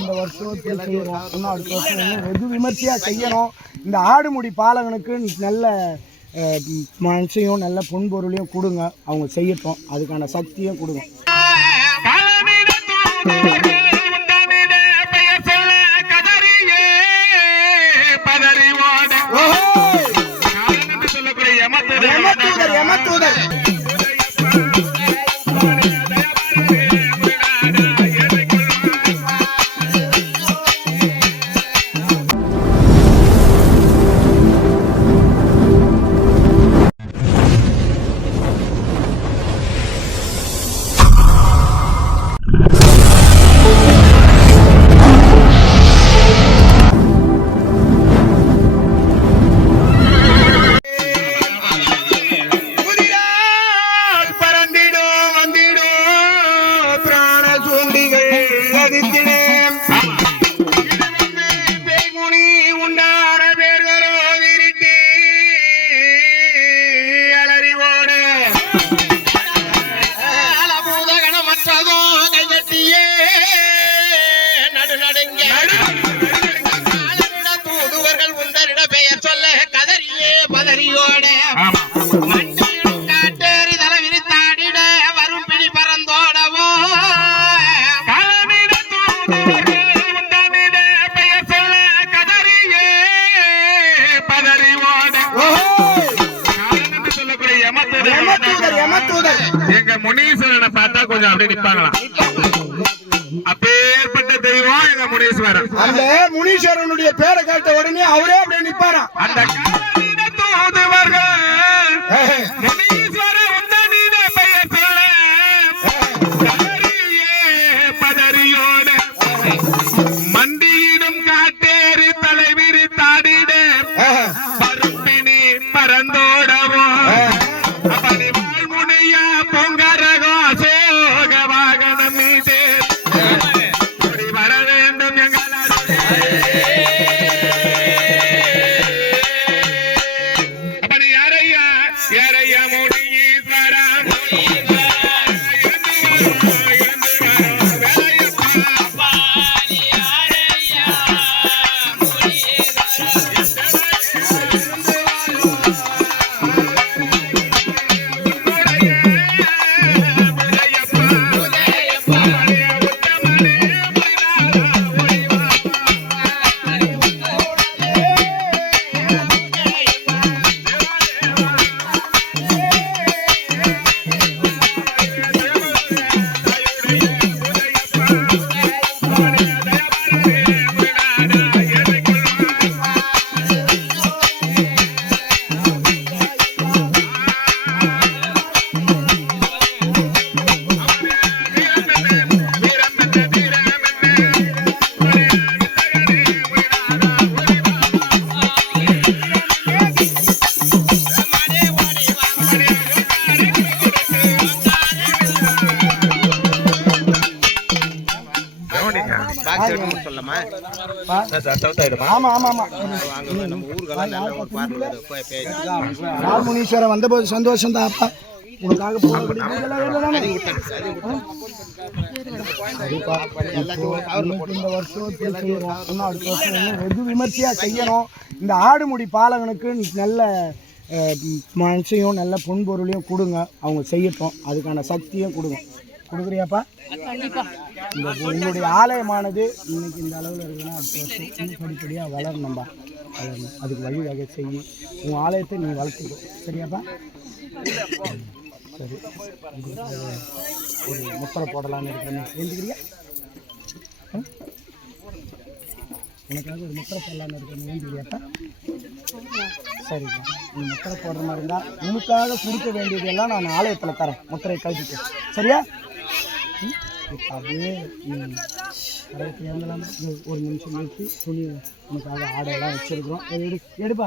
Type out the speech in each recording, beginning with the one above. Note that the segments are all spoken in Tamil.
இந்த வருஷம் செய்யறோம், இன்னும் அடுத்த வருஷம் இன்னும் வெகு விமர்சையாக செய்யணும். இந்த ஆடுமுடி பாலகனுக்கு நல்ல மனசையும் நல்ல பொன்பொருளையும் கொடுங்க, அவங்க செய்யட்டும், அதுக்கான சக்தியும் கொடுங்க. எங்க முனீஸ்வரனை பார்த்தா கொஞ்சம் அப்படியே நிப்பாங்களாம். அப்பேற்பட்ட தெய்வம் எங்க முனீஸ்வரன். அந்த முனீஸ்வரனுடைய பேரை கேட்ட உடனே அவரே அப்படியே நிப்பாராம். அந்த தூதுவர்கள் முனீஸ்வர உந்தனிட பெயர் பதறியோட மண்டியிடும் காட்டேறி தலைவிரி தாடிட பருப்பினி பரந்தோடவோ முனீஸ்வரன் வந்தபோது சந்தோஷம் தான். அப்பா உனக்காக இந்த வருஷம் செய்யறோம், இன்னும் அடுத்த வருஷம் இன்னும் வெகு விமர்சையா செய்யணும். இந்த ஆடுமுடி பாலகனுக்கு நல்ல மனசையும் நல்ல பொன்பொருளையும் கொடுங்க, அவங்க செய்யட்டும், அதுக்கான சக்தியும் கொடுங்க. கொடுக்குறியாப்பா? இந்த உங்களுடைய ஆலயமானது இன்னைக்கு இந்த அளவில் இருக்குன்னா அடுத்த வருஷம் இன்னும் படிப்படியாக வளரணும்பா, வளரணும். அதுக்கு வழிவகை செய்யி உங்கள் ஆலயத்தை நீ வளர்த்துக்கோ. சரியாப்பா? சரி, ஒரு முத்திரை போடலான்னு இருக்கிறேன். எழுந்துக்கிறியா? உனக்காக ஒரு முத்திரை போடலான்னு இருக்கிறேன். எழுந்துக்கிறியாப்பா? சரிங்க. நீ முத்திரை போடுற மாதிரி இருந்தால் உனக்காக கொடுக்க வேண்டியதெல்லாம் நான் ஆலயத்தில் தரேன். முத்திரை கழிச்சுட்டு சரியா? அப்படியே ஒரு நிமிஷம் கழிச்சு துணி உனக்காக ஆடையெல்லாம் வச்சிருக்கிறோம். எடுப்பா,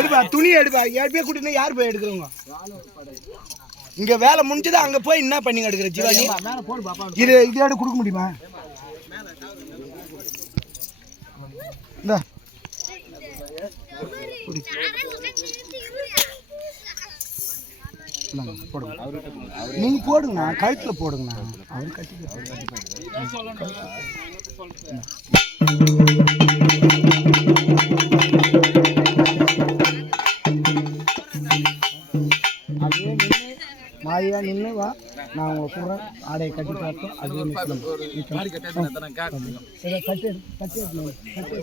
எடுப்பா, துணி எடுப்பா. எடுப்பே கூட்டினா யார் போய் எடுக்கிறவங்க? இங்க வேலை முடிஞ்சதா அங்க போய் என்ன பண்ணி எடுக்கிற ஜீவாஜி? இது இதோட கொடுக்க முடியுமா? இந்த போடுங்க. நீங்கள் போடுங்கண்ணா, கழுத்தில் போடுங்கண்ணா. அவர் கட்டிக்க அப்படியே நின்று மாயா நின்று வா. நான் உங்கள் கூட ஆடையை கட்டி பார்த்தோம். அதுவே நிற்கணும். கட்டி